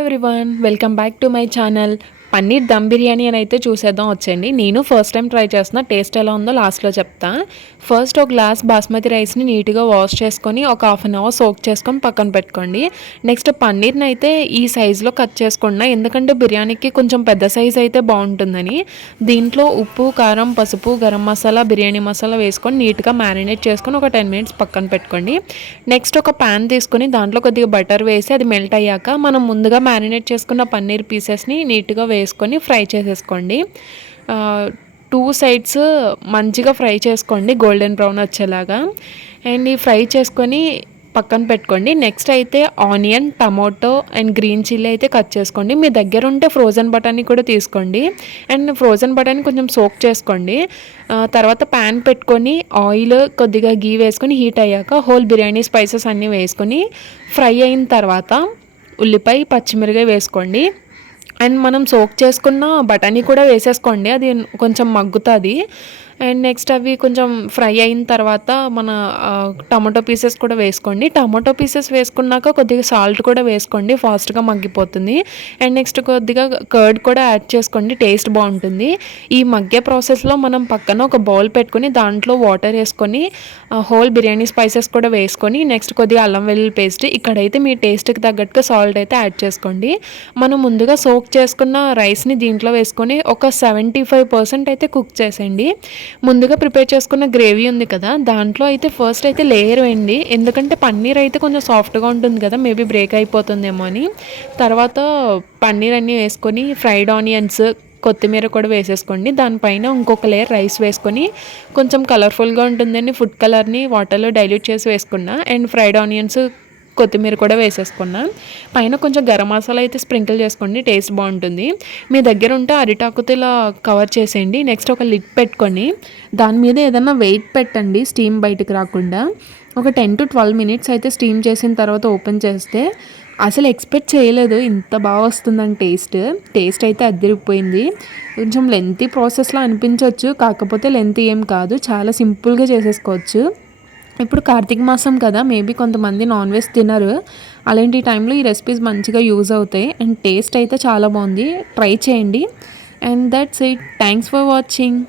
Everyone welcome back to my channel. Paneer dum biryani అని అయితే చూసేద్దాం వచ్చండి. నేను ఫస్ట్ టైం ట్రై చేస్తున్నా. టేస్ట్ ఎలా ఉందో లాస్ట్లో చెప్తా. ఫస్ట్ ఒక గ్లాస్ బాస్మతి రైస్ని నీట్గా వాష్ చేసుకొని ఒక హాఫ్ అన్ అవర్ సోక్ చేసుకొని పక్కన పెట్టుకోండి. నెక్స్ట్ పన్నీర్ని అయితే ఈ సైజులో కట్ చేసుకున్నా, ఎందుకంటే బిర్యానీకి కొంచెం పెద్ద సైజ్ అయితే బాగుంటుందని. దీంట్లో ఉప్పు, కారం, పసుపు, గరం మసాలా, బిర్యానీ మసాలా వేసుకొని నీట్గా మ్యారినేట్ చేసుకొని ఒక 10 minutes పక్కన పెట్టుకోండి. నెక్స్ట్ ఒక ప్యాన్ తీసుకొని దాంట్లో కొద్దిగా బటర్ వేసి అది మెల్ట్ అయ్యాక మనం ముందుగా మ్యారినేట్ చేసుకున్న పన్నీర్ పీసెస్ని నీట్గా వేసుకొని ఫ్రై చేసేసుకోండి. 2 sides మంచిగా ఫ్రై చేసుకోండి, గోల్డెన్ బ్రౌన్ వచ్చేలాగా. అండ్ ఈ ఫ్రై చేసుకొని పక్కన పెట్టుకోండి. నెక్స్ట్ అయితే onion, tomato and green chilli అయితే కట్ చేసుకోండి. మీ దగ్గర ఉంటే ఫ్రోజన్ బటానీ కూడా తీసుకోండి. అండ్ ఫ్రోజన్ బటానీ కొంచెం సోక్ చేసుకోండి. తర్వాత ప్యాన్ పెట్టుకొని ఆయిల్, కొద్దిగా గీ వేసుకొని హీట్ అయ్యాక హోల్ బిర్యానీ స్పైసెస్ అన్నీ వేసుకొని ఫ్రై అయిన తర్వాత ఉల్లిపాయ, పచ్చిమిరకాయ వేసుకోండి. అండ్ మనం సోక్ చేసుకున్న బఠానీ కూడా వేసేసుకోండి, అది కొంచెం మగ్గుతుంది. అండ్ నెక్స్ట్ అవి కొంచెం ఫ్రై అయిన తర్వాత మన టమాటో పీసెస్ కూడా వేసుకోండి. టమాటో పీసెస్ వేసుకున్నాక కొద్దిగా సాల్ట్ కూడా వేసుకోండి, ఫాస్ట్గా మగ్గిపోతుంది. అండ్ నెక్స్ట్ కొద్దిగా కర్డ్ కూడా యాడ్ చేసుకోండి, టేస్ట్ బాగుంటుంది. ఈ మగ్గే ప్రాసెస్లో మనం పక్కన ఒక బౌల్ పెట్టుకొని దాంట్లో వాటర్ వేసుకొని హోల్ బిర్యానీ స్పైసెస్ కూడా వేసుకొని నెక్స్ట్ కొద్దిగా అల్లం వెల్లుల్లి పేస్ట్, ఇక్కడైతే మీ టేస్ట్కి తగ్గట్టుగా సాల్ట్ అయితే యాడ్ చేసుకోండి. మనం ముందుగా సోక్ చేసుకున్న రైస్ని దీంట్లో వేసుకొని ఒక 75% అయితే కుక్ చేసేయండి. ముందుగా ప్రిపేర్ చేసుకున్న గ్రేవీ ఉంది కదా, దాంట్లో అయితే ఫస్ట్ అయితే లేయర్ వేయండి, ఎందుకంటే పన్నీర్ అయితే కొంచెం సాఫ్ట్గా ఉంటుంది కదా, మేబీ బ్రేక్ అయిపోతుందేమో అని. తర్వాత పన్నీర్ అన్నీ వేసుకొని ఫ్రైడ్ ఆనియన్స్, కొత్తిమీర కూడా వేసేసుకోండి. దానిపైన ఇంకొక లేయర్ రైస్ వేసుకొని కొంచెం కలర్ఫుల్గా ఉంటుందని ఫుడ్ కలర్ని వాటర్లో డైల్యూట్ చేసి వేసుకున్నా. అండ్ ఫ్రైడ్ ఆనియన్స్, కొత్తిమీర కూడా వేసేసుకున్నా. పైన కొంచెం గరం మసాలా అయితే స్ప్రింకిల్ చేసుకోండి, టేస్ట్ బాగుంటుంది. మీ దగ్గర ఉంటే అరిటాకుతో ఇలా కవర్ చేసేయండి. నెక్స్ట్ ఒక లిడ్ పెట్టుకొని దాని మీద ఏదైనా వెయిట్ పెట్టండి, స్టీమ్ బయటకు రాకుండా. ఒక 10 to 12 minutes అయితే స్టీమ్ చేసిన తర్వాత ఓపెన్ చేస్తే అసలు ఎక్స్పెక్ట్ చేయలేదు ఇంత బాగా వస్తుందని. టేస్ట్ అయితే అదిరిపోయింది. కొంచెం లెంతీ ప్రాసెస్లో అనిపించవచ్చు, కాకపోతే లెంతీ ఏం కాదు, చాలా సింపుల్గా చేసేసుకోవచ్చు. ఇప్పుడు కార్తీక మాసం కదా, మేబీ కొంతమంది నాన్ వెజ్ తినరు, అలాంటి టైంలో ఈ రెసిపీస్ మంచిగా యూజ్ అవుతాయి. అండ్ టేస్ట్ అయితే చాలా బాగుంది, ట్రై చేయండి. And that's it. Thanks for watching.